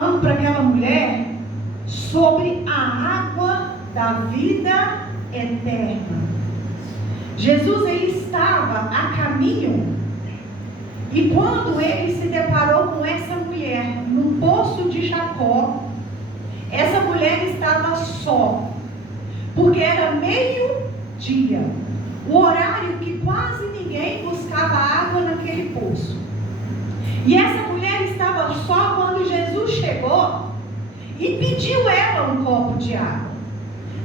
para aquela mulher sobre a água da vida eterna. Jesus, ele estava a caminho, e quando ele se deparou com essa mulher no poço de Jacó, essa mulher estava só, porque era meio-dia, o horário que quase ninguém buscava água naquele poço. E essa mulher estava só quando Jesus chegou e pediu ela um copo de água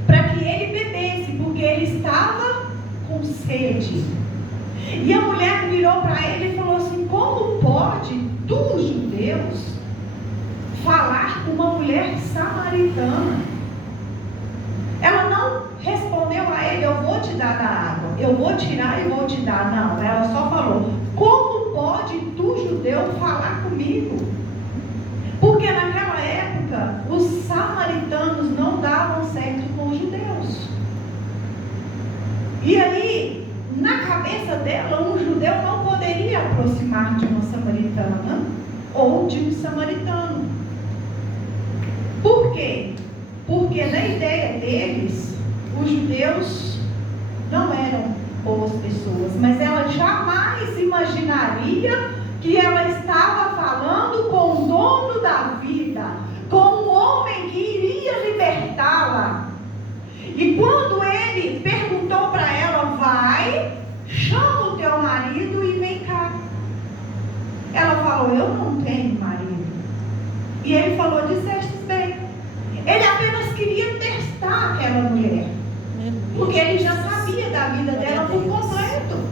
para que ele bebesse, porque ele estava com sede. E a mulher virou para ele e falou assim: como pode tu, judeus, falar com uma mulher samaritana? Ela não respondeu a ele: eu vou te dar da água, eu vou tirar e vou te dar. Não, ela só falou: como pode tu, judeu, falar comigo? Porque naquela época os samaritanos não davam certo com os judeus. E aí, na cabeça dela, um judeu não poderia aproximar de uma samaritana ou de um samaritano. Por quê? Porque na ideia deles, os judeus não eram boas pessoas, mas ela jamais imaginaria que ela estava falando com o dono da vida, com o homem que iria libertá-la. E quando ele perguntou para ela: vai, chama o teu marido e vem cá. Ela falou: eu não tenho marido. E ele falou: disseste bem. Ele apenas queria testar aquela mulher, porque ele já sabia da vida dela por completo.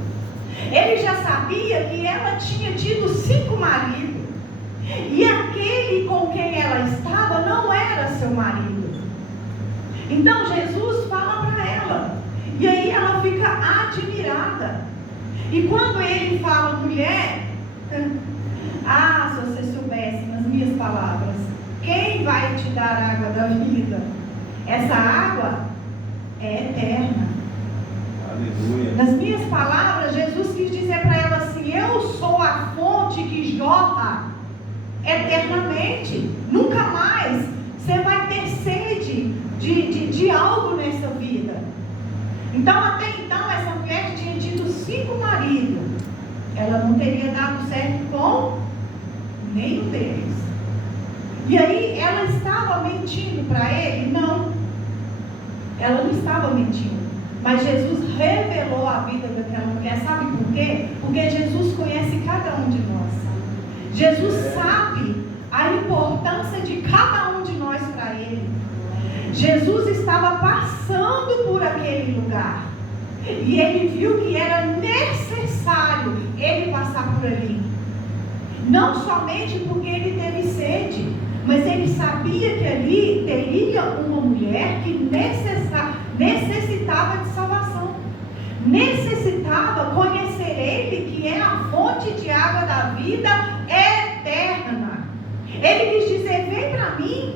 Ele já sabia que ela tinha tido 5 maridos, e aquele com quem ela estava não era seu marido. Então Jesus fala para ela, e aí ela fica admirada. E quando ele fala: mulher, se você soubesse nas minhas palavras, quem vai te dar a água da vida? Essa água é eterna. Aleluia. Nas minhas palavras, Jesus quis dizer para ela assim: eu sou a fonte que jorra eternamente. Nunca mais você vai ter sede de algo nessa vida. Então, até então, essa mulher tinha tido 5 maridos. Ela não teria dado certo com nenhum deles. E aí, ela estava mentindo para ele? Não. Ela não estava mentindo. Mas Jesus revelou a vida daquela mulher. Sabe por quê? Porque Jesus conhece cada um de nós. Jesus sabe a importância de cada um de nós para ele. Jesus estava passando por aquele lugar, e ele viu que era necessário ele passar por ali. Não somente porque ele teve sede, mas ele sabia que ali teria uma mulher que necessitava de salvação, necessitava conhecer ele, que é a fonte de água da vida eterna. Ele quis dizer: vem para mim,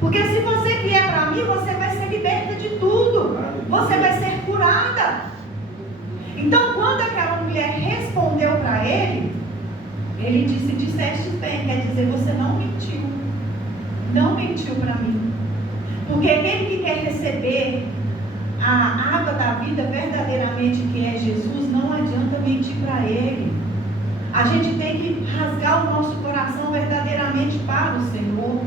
porque se você vier para mim, você vai ser liberta de tudo, você vai ser curada. Então, quando aquela mulher respondeu para ele, ele disse: disseste bem, quer dizer, você não mentiu para mim. Porque aquele que quer receber a água da vida verdadeiramente, que é Jesus, não adianta mentir para ele. A gente tem que rasgar o nosso coração verdadeiramente para o Senhor.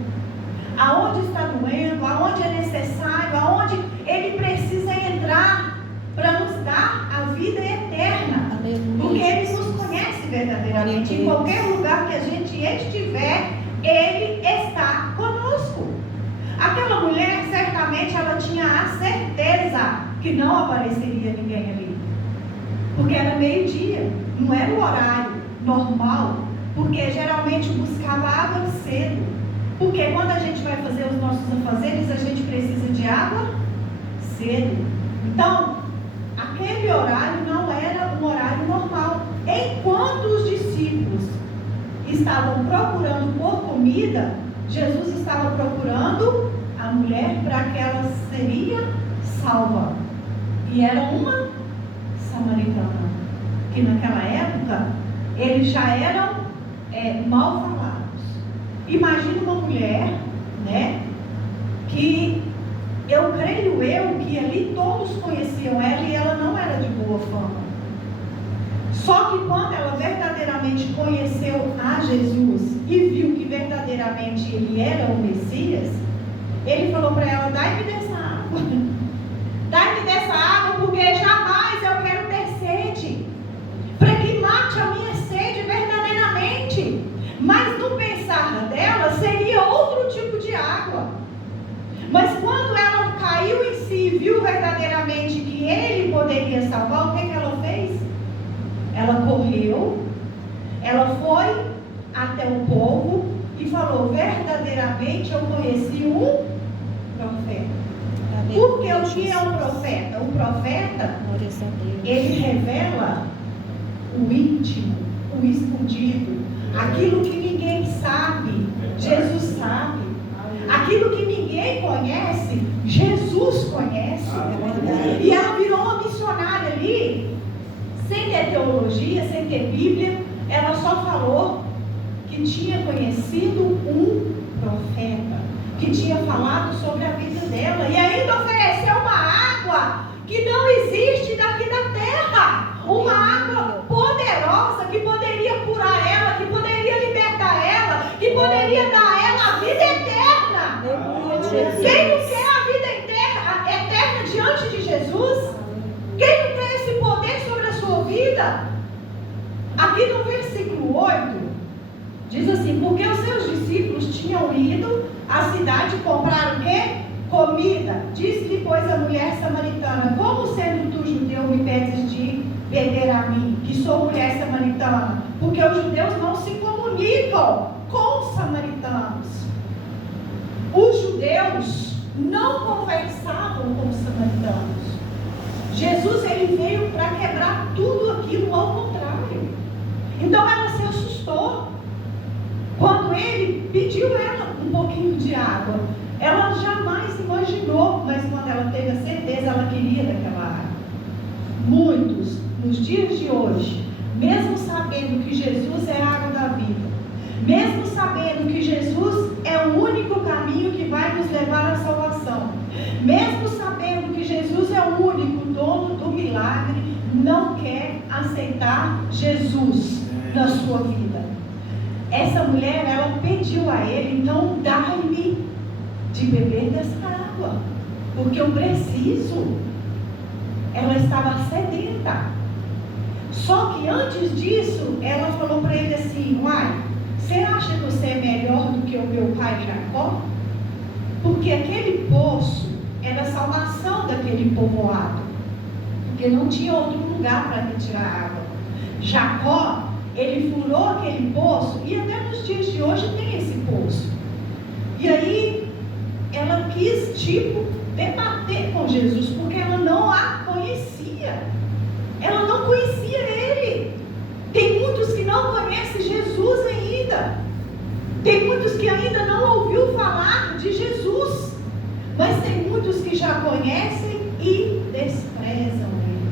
Aonde está doendo, aonde é necessário, aonde ele precisa entrar para nos dar a vida eterna. Porque ele nos conhece verdadeiramente. Em qualquer lugar que a gente estiver, ele está conosco. Aquela mulher, certamente, ela tinha a certeza que não apareceria ninguém ali, porque era meio-dia, não era o horário normal, porque geralmente buscava água cedo. Porque quando a gente vai fazer os nossos afazeres, a gente precisa de água cedo. Então, aquele horário não era um horário normal. Enquanto os discípulos estavam procurando por comida, Jesus estava procurando a mulher para que ela seria salva. E era uma samaritana, que naquela época eles já eram mal falados. Imagina uma mulher, né, que eu creio que ali todos conheciam ela e ela não era de boa fama. Só que quando ela verdadeiramente conheceu a Jesus e viu que verdadeiramente ele era o Messias, ele falou para ela: dai-me dessa água. Dai-me dessa água, porque jamais eu quero ter sede, para que mate a minha sede verdadeiramente. Mas no pensar dela seria outro tipo de água. Mas quando ela caiu em si e viu verdadeiramente que ele poderia salvar, o que ela fez? Ela correu, ela foi até o povo e falou: verdadeiramente eu conheci um profeta. Porque o que é um profeta? Um profeta, ele revela o íntimo, o escondido, aquilo que ninguém sabe, Jesus sabe. Aquilo que ninguém conhece, Jesus conhece. E ela virou uma missionária ali, sem ter teologia, sem ter Bíblia. Ela só falou que tinha conhecido um profeta, que tinha falado sobre a vida dela, e ainda ofereceu uma água que não existe daqui da terra, uma água poderosa que poderia curar ela, que poderia libertar ela, que poderia dar a ela a vida eterna. Quem não quer a vida eterna diante de Jesus? Quem não quer esse poder sobre a sua vida? Aqui no versículo 8 diz assim: porque os seus discípulos tinham ido à cidade comprar o quê? Comida. Disse-lhe, pois, a mulher samaritana: como sendo tu judeu me pedes de beber a mim, que sou mulher samaritana? Porque os judeus não se comunicam com os samaritanos. Os judeus não conversavam com os samaritanos. Jesus, ele veio para quebrar tudo aquilo, ao contrário. Então ela se assustou quando ele pediu ela um pouquinho de água. Ela jamais imaginou, mas quando ela teve a certeza, ela queria daquela água. Muitos, nos dias de hoje, mesmo sabendo que Jesus é a água da vida, mesmo sabendo que Jesus é o único caminho que vai nos levar à salvação, mesmo sabendo que Jesus é o único dono do milagre, não quer aceitar Jesus na sua vida. Essa mulher, ela pediu a ele: então dá-me de beber dessa água, porque eu preciso. Ela estava sedenta. Só que antes disso, ela falou para ele assim: uai, você acha que você é melhor do que o meu pai Jacó? Porque aquele poço era a salvação daquele povoado, porque não tinha outro lugar para retirar água. Jacó, ele furou aquele poço, e até nos dias de hoje tem esse poço. E aí ela quis debater com Jesus, porque ela não a conhecia. Ela não conhecia ele. Tem muitos que não conhecem Jesus ainda. Tem muitos que ainda não ouviu falar de Jesus. Mas tem muitos que já conhecem e desprezam ele.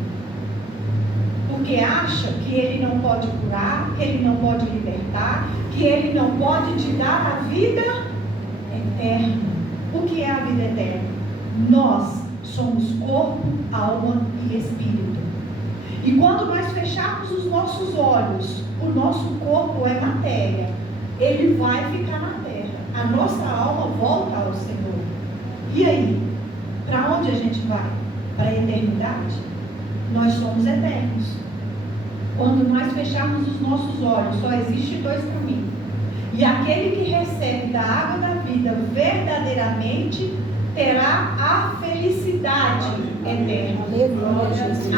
Porque acha que ele não pode curar, que ele não pode libertar, que ele não pode te dar a vida eterna. O que é a vida eterna? Nós somos corpo, alma e espírito. E quando nós fecharmos os nossos olhos, o nosso corpo é matéria, ele vai ficar na terra. A nossa alma volta ao Senhor. E aí? Para onde a gente vai? Para a eternidade? Nós somos eternos. Quando nós fecharmos os nossos olhos, só existe dois caminhos. E aquele que recebe da água da vida verdadeiramente terá a felicidade eterna.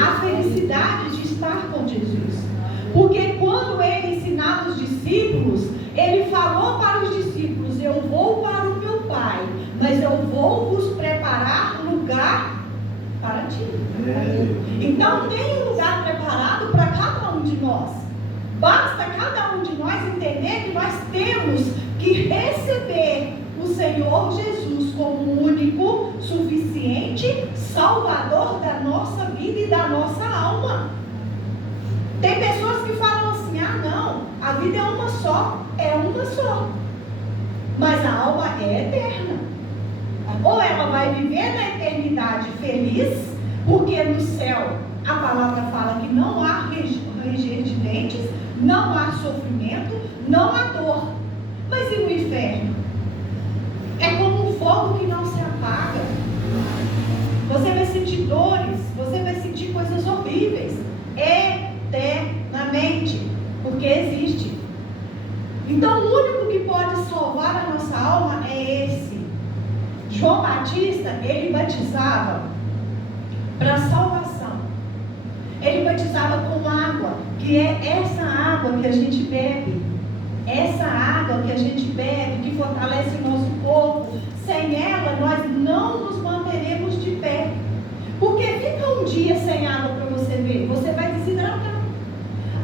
A felicidade de estar com Jesus. Porque quando ele ensinava os discípulos, ele falou para os discípulos: eu vou para o meu Pai, mas eu vou vos preparar lugar para ti. Então tem um lugar preparado para cada um de nós. Basta cada um de nós entender que nós temos que receber o Senhor Jesus como o único, suficiente Salvador da nossa vida e da nossa alma. Tem pessoas que falam assim: ah não, a vida é uma só. É uma só. mas a alma é eterna. Ou ela vai viver na eternidade feliz, porque no céu a palavra fala que não há ranger de dentes, não há sofrimento, não há dor. Mas e no inferno? É como um fogo que não se apaga. Você vai sentir dores, você vai sentir coisas horríveis, eternamente, porque existe. Então o único que pode salvar a nossa alma é esse. João Batista, ele batizava para salvação. Ele batizava com água, que é essa água que a gente bebe. Essa água que a gente bebe, que fortalece o nosso corpo. Sem ela, nós não nos manteremos de pé. Porque fica um dia sem água para você ver, você vai desidratar.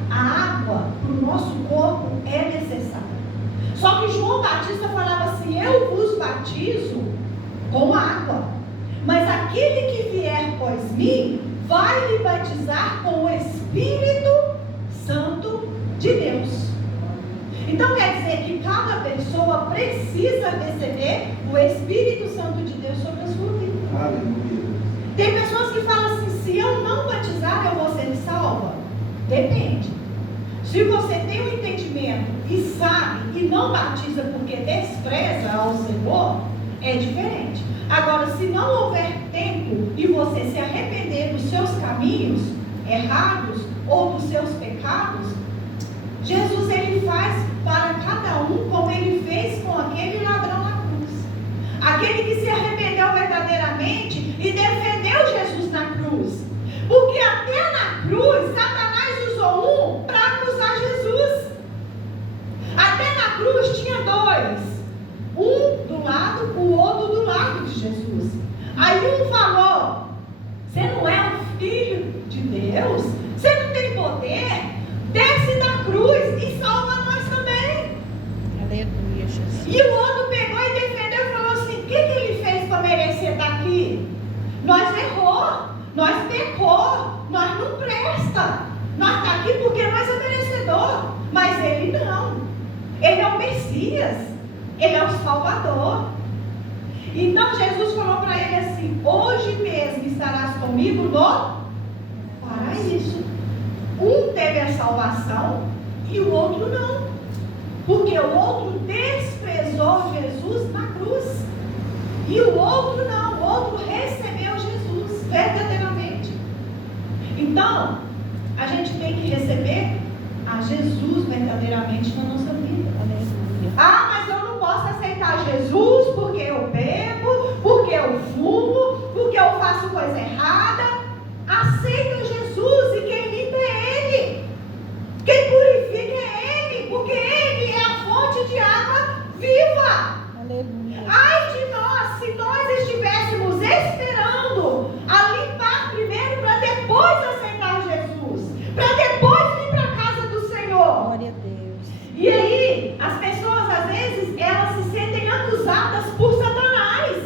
A água para o nosso corpo é necessária. Só que João Batista falava assim: eu vos batizo com água, mas aquele que vier após mim vai lhe batizar com o Espírito Santo de Deus. Então quer dizer que cada pessoa precisa receber o Espírito Santo de Deus sobre a sua vida. Aleluia. Tem pessoas que falam assim: se eu não batizar, eu vou ser salva? Depende. Se você tem um entendimento e sabe e não batiza porque despreza ao Senhor, é diferente. Agora, se não houver tempo e você se arrepender dos seus caminhos errados ou dos seus pecados, Jesus, ele faz para cada um como ele fez com aquele ladrão na cruz. Aquele que se arrependeu verdadeiramente e defendeu Jesus na cruz. Porque até na cruz, Satanás usou um para acusar Jesus. Até na cruz tinha dois. Um do lado, o outro do lado de Jesus. Aí um falou: você não é um filho de Deus? Você não tem poder? Desce da cruz e salva nós também. Aleluia, Jesus. E o outro pegou e defendeu e falou assim: o que ele fez para merecer estar aqui? Nós errou, nós pecou, nós não presta. Nós está aqui porque nós é merecedor. Mas ele não. Ele é o Messias. Ele é o Salvador. Então Jesus falou para ele assim: hoje mesmo estarás comigo no paraíso. Um teve a salvação e o outro não. Porque o outro desprezou Jesus na cruz. E o outro não. O outro recebeu Jesus verdadeiramente. Então, a gente tem que receber a Jesus verdadeiramente na nossa vida. Ah, mas eu não posso aceitar Jesus porque eu bebo, porque eu fumo, porque eu faço coisa errada. Aceita Jesus, e quem limpa é Ele. Quem purifica é Ele, porque Ele é a fonte de água viva. Aleluia. Ai de nós, se nós estivéssemos esperando a limpar primeiro para depois aceitar Jesus, para depois vir para a casa do Senhor. Glória a Deus. E aí, as pessoas às vezes, elas se sentem acusadas por Satanás,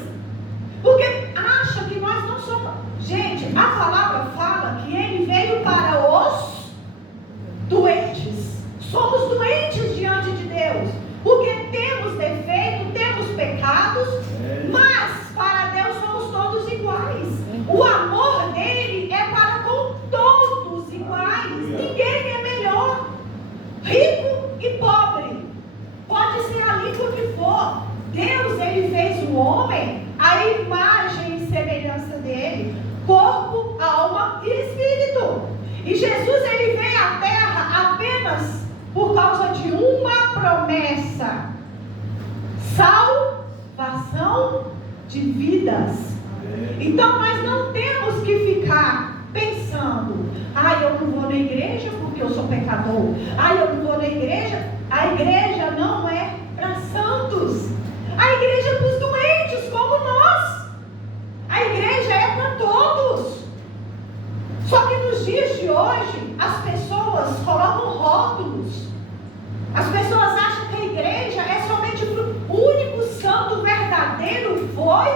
porque acham que nós não somos. Gente, a palavra fala que ele veio para os doentes. Somos doentes diante de Deus, porque temos defeito, temos pecados, mas para Deus somos todos iguais. O amor dele é para com todos iguais. Ninguém é melhor. Rico e pobre, pode ser a língua que for. Deus, ele fez o homem à imagem e semelhança dele, corpo, alma e espírito. E Jesus, ele veio à terra apenas por causa de uma promessa: salvação de vidas. Então nós não temos que ficar pensando: eu não vou na igreja porque eu sou pecador. Eu não vou na igreja. A igreja não é para santos. A igreja é para os doentes como nós. A igreja é para todos. Só que nos dias de hoje, as pessoas colocam rótulos. As pessoas acham que a igreja é somente para o único santo verdadeiro foi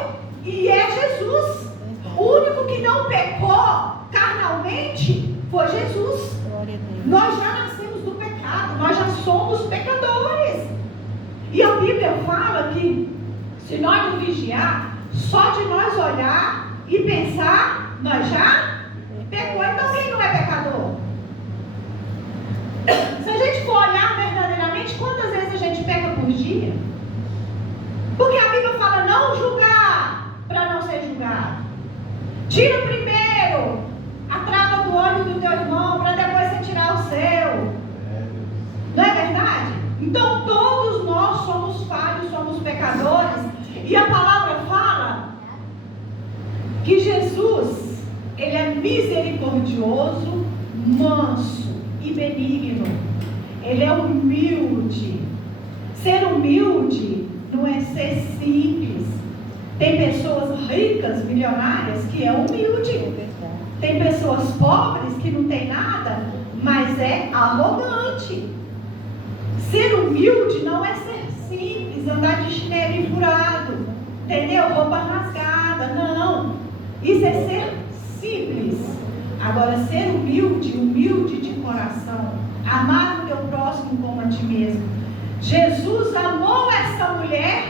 e é Jesus. O único que não pecou carnalmente foi Jesus. Glória a Deus. Nós já nascemos do pecado, nós já somos pecadores. E a Bíblia fala que se nós não vigiar, só de nós olhar e pensar, nós já pecou. Então quem não é pecador? Se a gente for olhar verdadeiramente, quantas vezes a gente peca por dia? Porque a Bíblia fala não julgar para não ser julgado. Tira primeiro a trava do olho do teu irmão para depois você tirar o seu. Não é verdade? Então todos nós somos falhos, somos pecadores. E a palavra fala que Jesus, ele é misericordioso, manso e benigno. Ele é humilde. Ser humilde não é ser simples. Tem pessoas ricas, milionárias, que é humilde. Tem pessoas pobres que não tem nada, mas é arrogante. Ser humilde não é ser simples, andar de chinelo furado, entendeu? Roupa rasgada, não. Isso é ser simples. Agora, ser humilde, humilde de coração, amar o teu próximo como a ti mesmo. Jesus amou essa mulher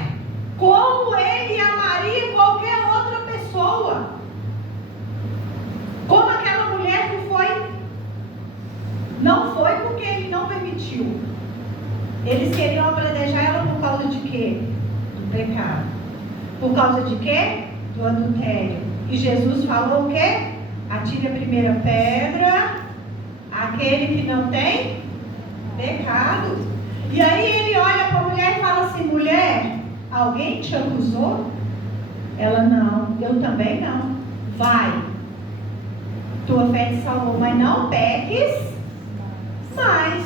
como ele amaria qualquer outra pessoa. Como aquela mulher que foi, não foi porque ele não permitiu. Eles queriam apedrejar ela por causa de quê? Do pecado. Por causa de quê? Do adultério. E Jesus falou o quê? Atire a primeira pedra, aquele que não tem pecado. E aí ele olha para a mulher e fala assim: mulher, alguém te acusou? Ela: não, eu também não. Vai, tua fé te salvou, mas não peques mais.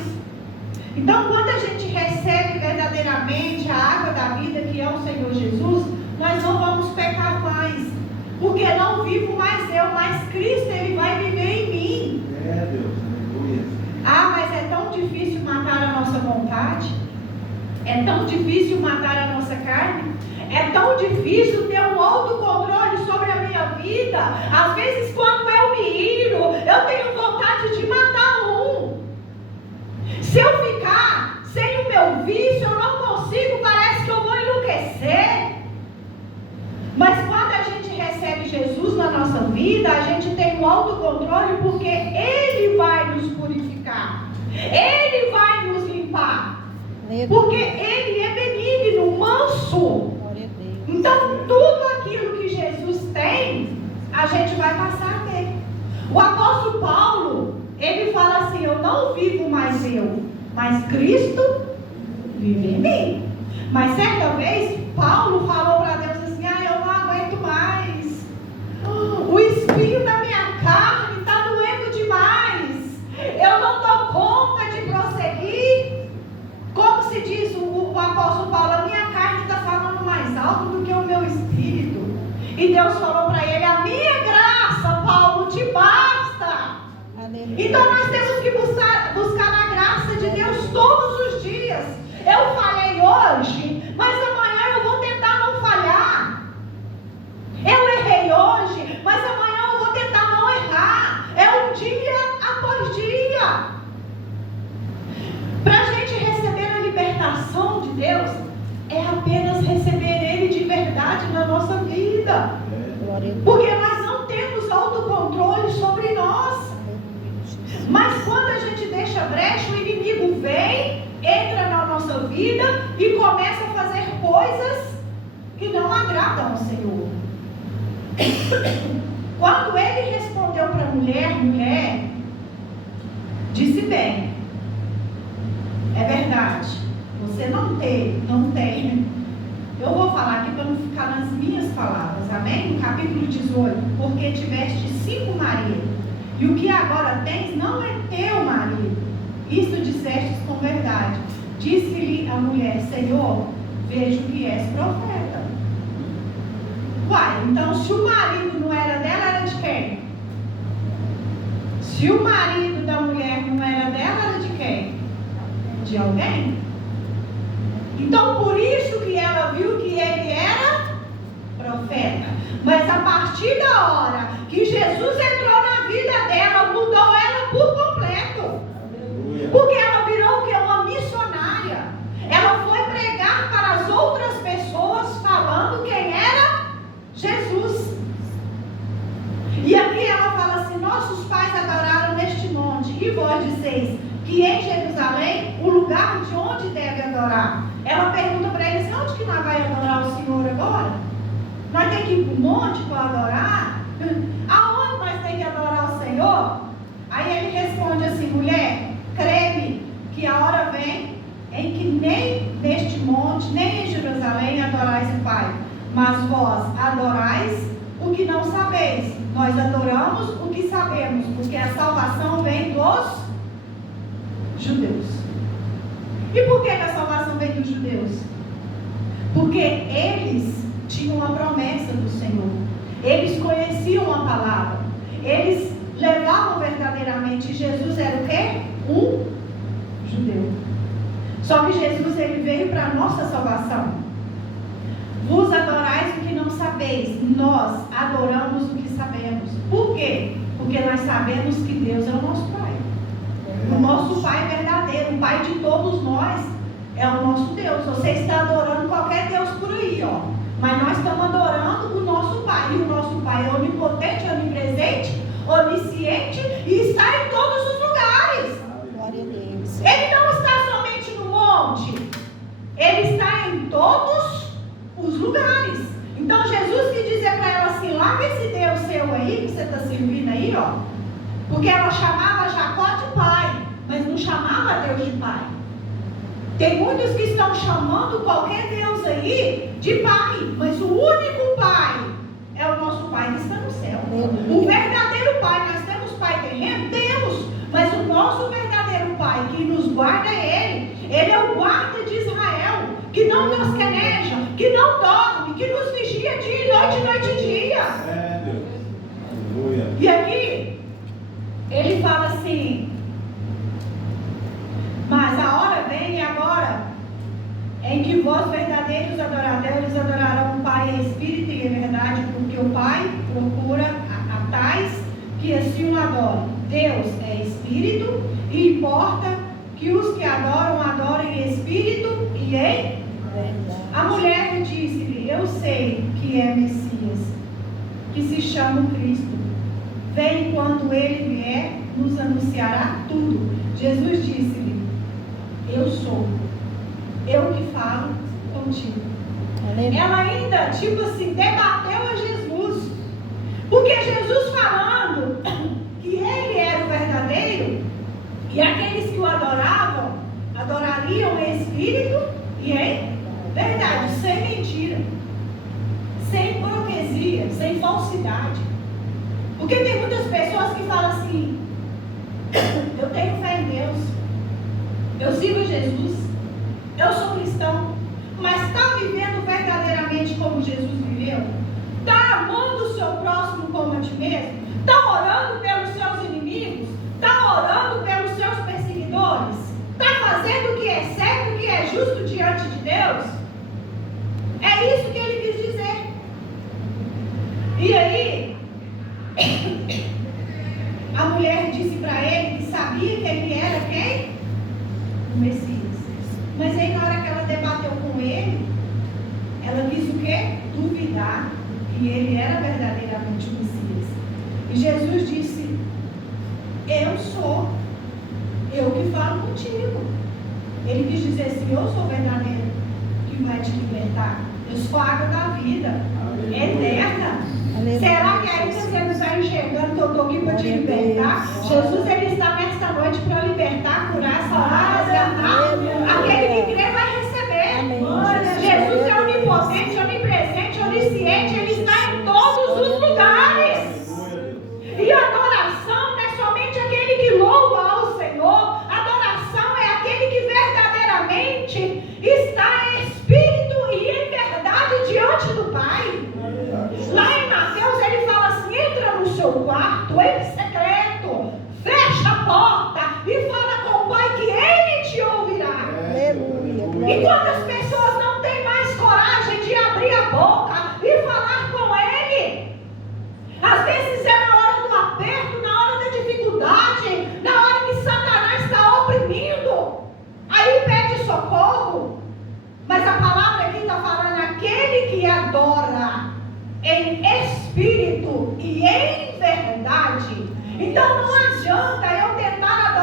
Então, quando a gente recebe verdadeiramente a água da vida, que é o Senhor Jesus, nós não vamos pecar mais. Porque não vivo mais eu, mas Cristo, ele vai viver em mim. É, Deus, aleluia. Ah, mas é tão difícil matar a nossa vontade. É tão difícil matar a nossa carne. É tão difícil ter um autocontrole sobre a minha vida. Às vezes, quando eu me iro, eu tenho vontade de matar um. Se eu ficar sem o meu vício, eu não consigo, parece que eu vou enlouquecer. Mas quando a gente recebe Jesus na nossa vida, a gente tem um autocontrole, porque Ele vai nos purificar. Ele vai nos limpar. Porque Ele é benigno, manso. Então tudo aquilo que Jesus tem, a gente vai passar a ter. O apóstolo Paulo, ele fala assim: eu não vivo mais eu, mas Cristo vive em mim. Mas certa vez, Paulo falou para Deus assim: eu não aguento mais. O espinho da minha carne está doendo demais. Eu não dou conta de prosseguir. Como se diz o apóstolo Paulo: a minha carne está falando mais alto do que o meu espírito. E Deus falou para ele: a minha graça, Paulo, te basta. Então nós temos que buscar a graça de Deus todos os dias. Eu falhei hoje, mas amanhã eu vou tentar não falhar. Eu errei hoje, mas amanhã eu vou tentar não errar. É um dia após dia. Para a gente receber a libertação de Deus, é apenas receber Ele de verdade na nossa vida. Porque nós não temos autocontrole sobre nós. Mas quando a gente deixa brecha, o inimigo vem, entra na nossa vida e começa a fazer coisas que não agradam ao Senhor. Quando ele respondeu para a mulher, disse bem, é verdade, você não tem. Eu vou falar aqui para não ficar nas minhas palavras, amém? No capítulo 18, porque tiveste 5 maridos, e o que agora tens não é teu marido. Isto disseste com verdade. Disse-lhe a mulher: Senhor, vejo que és profeta. Uai, então se o marido não era dela, era de quem? Se o marido da mulher não era dela, era de quem? De alguém. Então por isso que ela viu que ele era profeta. Mas a partir da hora que Jesus entrou na vida dela, mudou ela por completo. Porque ela virou o que? Uma missionária. Ela foi pregar respondi, vós disseis, que em Jerusalém, o lugar de onde deve adorar. Ela pergunta para eles, onde que nós vamos adorar o Senhor agora? Nós temos que ir para o monte para adorar? Aonde nós temos que adorar o Senhor? Aí ele responde assim, mulher, crê-me que a hora vem em que nem neste monte, nem em Jerusalém adorais o Pai. Mas vós adorais o que não sabeis. Nós adoramos o que sabemos, porque a salvação vem dos judeus. E por que a salvação vem dos judeus? Porque eles tinham uma promessa do Senhor. Eles conheciam a palavra. Eles levavam verdadeiramente. Jesus era o quê? Um judeu. Só que Jesus, ele veio para a nossa salvação. Vos adorais o que não sabeis. Nós adoramos o que sabemos. Por quê? Porque nós sabemos que Deus é o nosso Pai. O nosso Pai é verdadeiro. O Pai de todos nós é o nosso Deus. Você está adorando qualquer Deus por aí, ó. Mas nós estamos adorando o nosso Pai. E o nosso Pai é onipotente, onipresente, onisciente e está em todos os lugares. Glória a Deus. Ele não está somente no monte. Ele está em todos os lugares. Então Jesus quis dizer para ela assim, larga esse Deus seu aí, que você está servindo aí, ó. Porque ela chamava Jacó de pai, mas não chamava Deus de pai. Tem muitos que estão chamando qualquer Deus aí de pai, mas o único pai é o nosso Pai que está no céu. O verdadeiro pai, nós temos pai terreno? Temos, mas o nosso verdadeiro pai que nos guarda é Ele. Ele é o guarda de Israel, que não nos quereja, que não dorme, que nos vigia dia e noite, noite e dia. É, Deus. Aleluia. E aqui, ele fala assim, mas a hora vem e agora, em que vós verdadeiros adoradores adorarão o Pai em espírito e em verdade, porque o Pai procura a tais que assim o adoram. Deus é espírito e importa que os que adoram, adorem em espírito e em verdade. A mulher disse-lhe, eu sei que é Messias, que se chama Cristo. Vem quando ele vier, nos anunciará tudo. Jesus disse-lhe, eu sou, eu que falo contigo. Aleluia. Ela ainda, tipo assim, debateu a Jesus. Porque Jesus falando que ele era o verdadeiro, e aqueles que o adoravam, adorariam em espírito e em verdade, sem mentira, sem hipocrisia, sem falsidade. Porque tem muitas pessoas que falam assim, eu tenho fé em Deus, eu sigo Jesus, eu sou cristão, mas está vivendo verdadeiramente como Jesus viveu? Está amando o seu próximo como a ti mesmo? Está orando pelos seus inimigos? Está orando pelos seus perseguidores? Está fazendo o que é certo, o que é justo diante de Deus? É isso que ele quis dizer. E aí, a mulher disse para ele que sabia que ele era quem? O Messias. Mas aí na hora que ela debateu com ele, ela quis o quê? Duvidar que ele era verdadeiramente o Messias. E Jesus disse, eu sou, eu que falo contigo. Ele quis dizer assim, eu sou verdadeiro, que vai te libertar. Eu sou a água da vida, eterna. Aleluia. Será que ainda você não está enxergando que eu estou aqui para te libertar? Jesus, ele está nesta noite para libertar, curar, salvar, resgatar. Aquele que crê vai receber. Amém. Jesus é onipotente, onipresente, onisciente. Ele está em todos os lugares. E a adoração não é somente aquele que louva ao Senhor. A adoração é aquele que verdadeiramente está em espírito e em verdade diante do Pai. Lá em Mateus ele fala assim, entra no seu quarto, em secreto, fecha a porta e fala com o Pai que Ele te ouvirá. Aleluia. E quando as pessoas não têm mais coragem de abrir a boca e falar com Ele, às vezes é na hora do aperto, na hora da dificuldade, na hora que Satanás está oprimindo, aí pede socorro. Mas a palavra aqui está falando aquele que adora em espírito e em verdade. Então não adianta eu tentar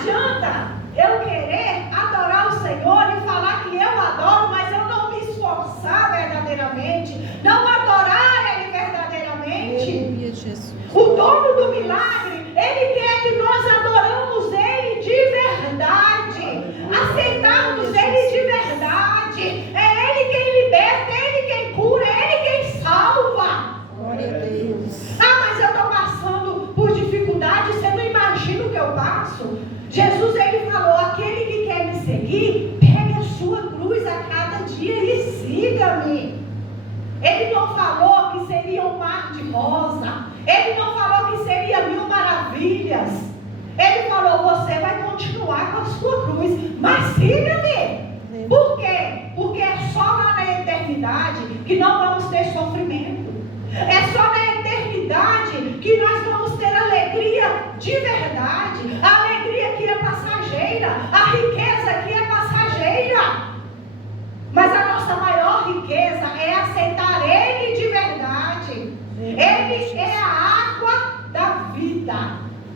adianta eu querer adorar o Senhor e falar que eu adoro, mas eu não me esforçar verdadeiramente, não adorar Ele verdadeiramente. Aleluia, Jesus. O dono do milagre, Ele quer que nós adoramos Ele de verdade, aceitarmos Ele de verdade. É Ele quem liberta, é Ele quem cura, é Ele quem salva. Glória a Deus. Ah, mas eu estou passando por dificuldade, você não imagina o que eu passo. Jesus, Ele falou, aquele que quer me seguir, pegue a sua cruz a cada dia e siga-me. Ele não falou que seria um mar de rosa. Ele não falou que seria 1000 maravilhas. Ele falou, você vai continuar com a sua cruz, mas siga-me. Por quê? Porque é só lá na eternidade que não vamos ter sofrimento. É só na eternidade que nós vamos ter alegria de verdade. A